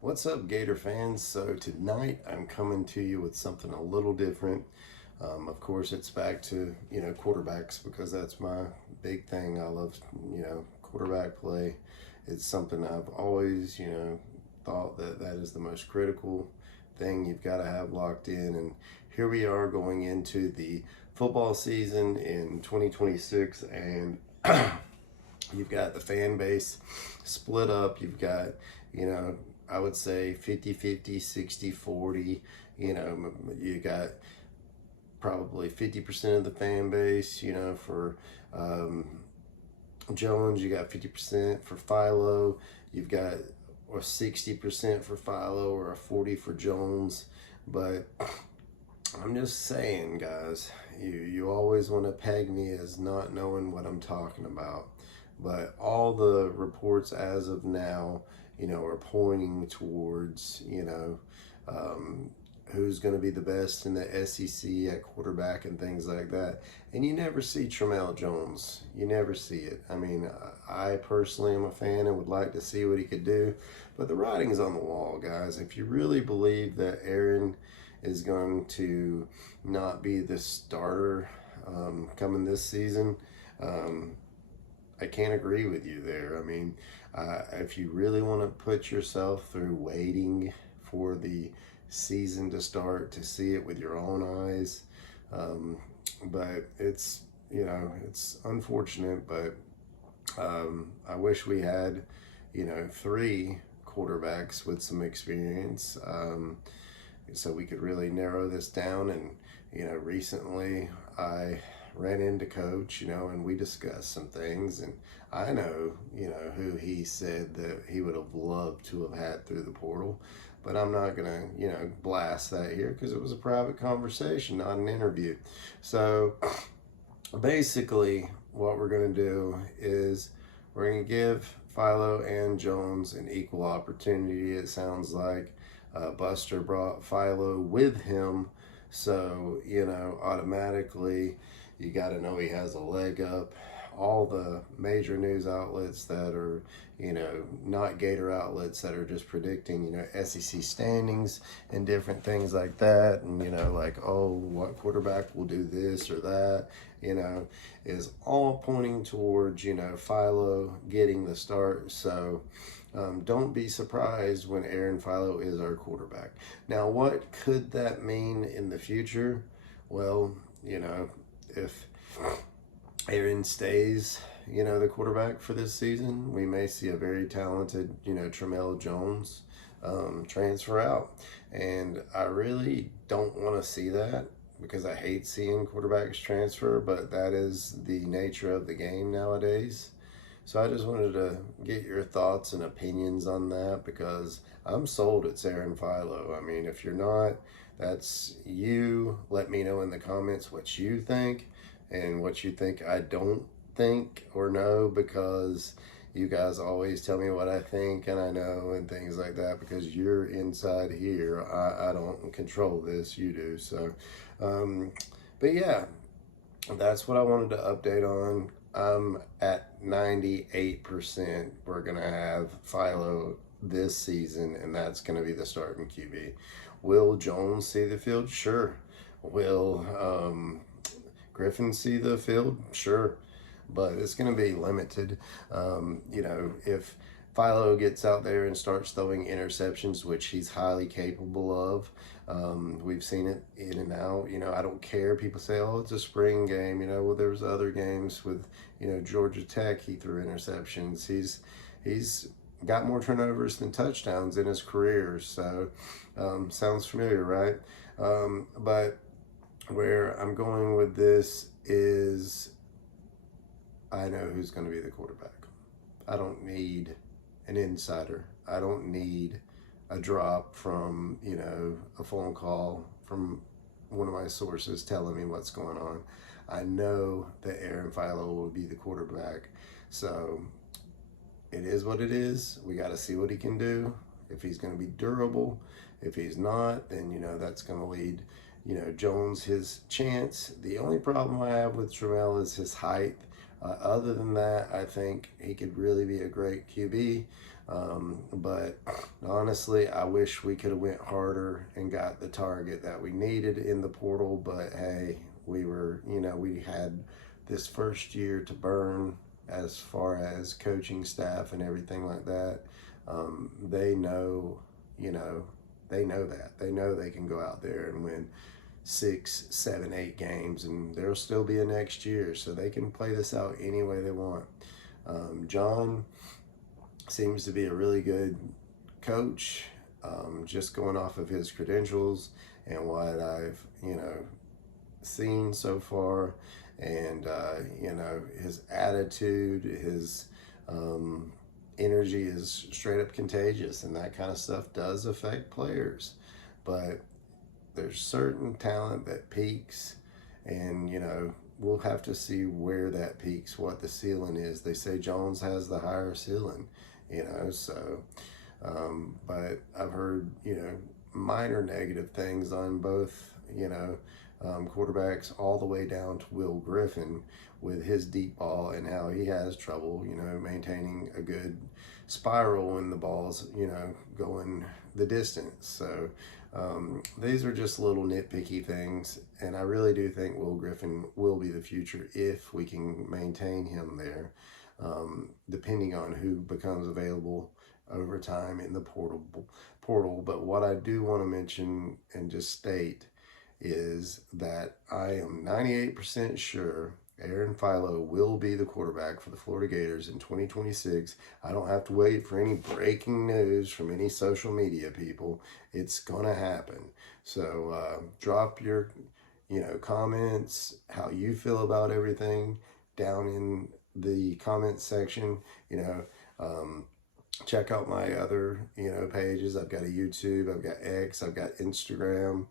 What's up, Gator fans? So tonight I'm coming to you with something a little different. Of course, it's back to quarterbacks because that's my big thing. I love quarterback play. It's something I've always thought that is the most critical thing you've got to have locked in. And here we are going into the football season in 2026, and you've got the fan base split up. You've got, you know, I would say 50-50, 60-40. You got probably 50% of the fan base, for um, Jones. You got 50% for Philo. You've got or 60% for Philo or a 40 for Jones. But I'm just saying, guys, you always want to peg me as not knowing what I'm talking about. But all the reports as of now, are pointing towards, who's going to be the best in the SEC at quarterback and things like that. And you never see Tramell Jones. You never see it. I mean, I personally am a fan and would like to see what he could do. But the writing's on the wall, guys. If you really believe that Aaron is going to not be the starter coming this season, I can't agree with you there. I mean, if you really want to put yourself through waiting for the season to start to see it with your own eyes, but it's unfortunate. But I wish we had, three quarterbacks with some experience, so we could really narrow this down. And recently I ran into Coach, and we discussed some things, and I know, who he said that he would have loved to have had through the portal, but I'm not gonna, blast that here because it was a private conversation, not an interview. So basically, what we're gonna do is we're gonna give Philo and Jones an equal opportunity. It sounds like Buster brought Philo with him, so automatically you got to know he has a leg up. All the major news outlets that are, not Gator outlets that are just predicting, SEC standings and different things like that. And, like, oh, what quarterback will do this or that, is all pointing towards, Philo getting the start. So don't be surprised when Aaron Philo is our quarterback. Now, what could that mean in the future? Well, if Aaron stays, the quarterback for this season, we may see a very talented, Tramell Jones transfer out. And I really don't want to see that because I hate seeing quarterbacks transfer, but that is the nature of the game nowadays. So I just wanted to get your thoughts and opinions on that because I'm sold it's Aaron Philo. I mean, if you're not, that's you. Let me know in the comments what you think and what you think I don't think or know, because you guys always tell me what I think and I know and things like that because you're inside here. I don't control this, you do. So, but yeah, that's what I wanted to update on. I'm at 98% we're going to have Philo this season, and that's going to be the starting QB. Will Jones see the field? Sure. Will Griffin see the field? Sure. But it's going to be limited. If Philo gets out there and starts throwing interceptions, which he's highly capable of, we've seen it in and out. I don't care. People say, oh, it's a spring game. Well, there was other games with, Georgia Tech. He threw interceptions. He's got more turnovers than touchdowns in his career. So sounds familiar, right? But where I'm going with this is I know who's going to be the quarterback. I don't need an insider. I don't need a drop from, a phone call from one of my sources telling me what's going on. I know that Aaron Philo will be the quarterback. So it is what it is. We got to see what he can do. If he's going to be durable. If he's not, then, that's going to lead, Jones his chance. The only problem I have with Tramell is his height. Other than that, I think he could really be a great QB. But honestly, I wish we could have went harder and got the target that we needed in the portal. But hey, we had this first year to burn as far as coaching staff and everything like that. They know, you know, they know that. They know they can go out there and win 6, 7, 8 games, and there'll still be a next year, so they can play this out any way they want. John seems to be a really good coach, just going off of his credentials and what I've, seen so far, and his attitude, his energy is straight up contagious, and that kind of stuff does affect players. But there's certain talent that peaks, and we'll have to see where that peaks, what the ceiling is. They say Jones has the higher ceiling, so but I've heard minor negative things on both quarterbacks, all the way down to Will Griffin with his deep ball and how he has trouble maintaining a good spiral when the ball's going the distance. So these are just little nitpicky things, and I really do think Will Griffin will be the future if we can maintain him there, depending on who becomes available over time in the portal. But what I do want to mention and just state is that I am 98% sure Aaron Philo will be the quarterback for the Florida Gators in 2026. I don't have to wait for any breaking news from any social media people. It's gonna happen. So drop your comments, how you feel about everything down in the comments section. Check out my other pages. I've got a YouTube, I've got X, I've got Instagram.